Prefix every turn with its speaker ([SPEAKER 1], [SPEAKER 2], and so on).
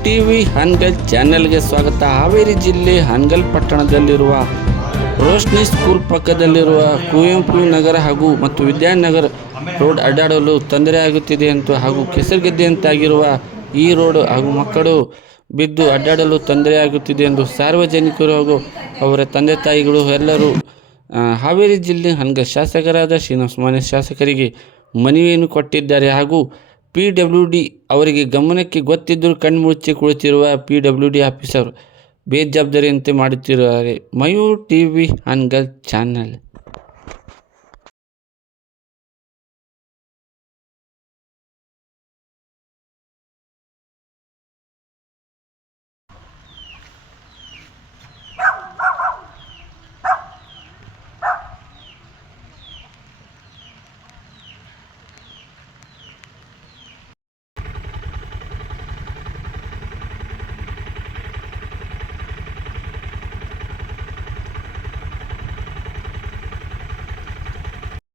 [SPEAKER 1] TV Hangal ಚಾನೆಲ್ಗೆ ಸ್ವಾಗತ. ಹಾವೇರಿ ಜಿಲ್ಲೆ ಹನ್ಗಲ್ ಪಟ್ಟಣದಲ್ಲಿರುವ ರೋಶ್ನಿ ಸ್ಕೂಲ್ ಪಕ್ಕದಲ್ಲಿರುವ ಕುವೆಂಪು ನಗರ ಹಾಗೂ ಮತ್ತು ವಿದ್ಯಾನಗರ ರೋಡ್ ಅಡ್ಡಾಡಲು ತೊಂದರೆ ಆಗುತ್ತಿದೆ ಅಂತ ಹಾಗೂ ಕೆಸರುಗೆದ್ದೆಯಂತಾಗಿರುವ ಈ ರೋಡ್ ಹಾಗೂ ಮಕ್ಕಳು ಬಿದ್ದು ಅಡ್ಡಾಡಲು ತೊಂದರೆ ಆಗುತ್ತಿದೆ ಎಂದು ಸಾರ್ವಜನಿಕರು ಹಾಗೂ ಅವರ ತಂದೆ ತಾಯಿಗಳು ಎಲ್ಲರೂ ಹಾವೇರಿ ಜಿಲ್ಲೆ ಹನ್ಗಲ್ ಶಾಸಕರಾದ ಶ್ರೀನಿವಾಸ ಮಾನ್ಯ ಶಾಸಕರಿಗೆ ಮನವಿಯನ್ನು ಕೊಟ್ಟಿದ್ದಾರೆ ಹಾಗೂ ಪಿ ಡಬ್ಲ್ಯೂ ಡಿ ಅವರಿಗೆ ಗಮನಕ್ಕೆ ಗೊತ್ತಿದ್ದರೂ ಕಣ್ಮುಚ್ಚಿ ಕುಳಿತಿರುವ ಪಿ ಡಬ್ಲ್ಯೂ ಡಿ ಆಫೀಸರ್ ಬೇಜವಾಬ್ದಾರಿಯಂತೆ ಮಾಡುತ್ತಿದ್ದಾರೆ. Mayur T V Hangal channel.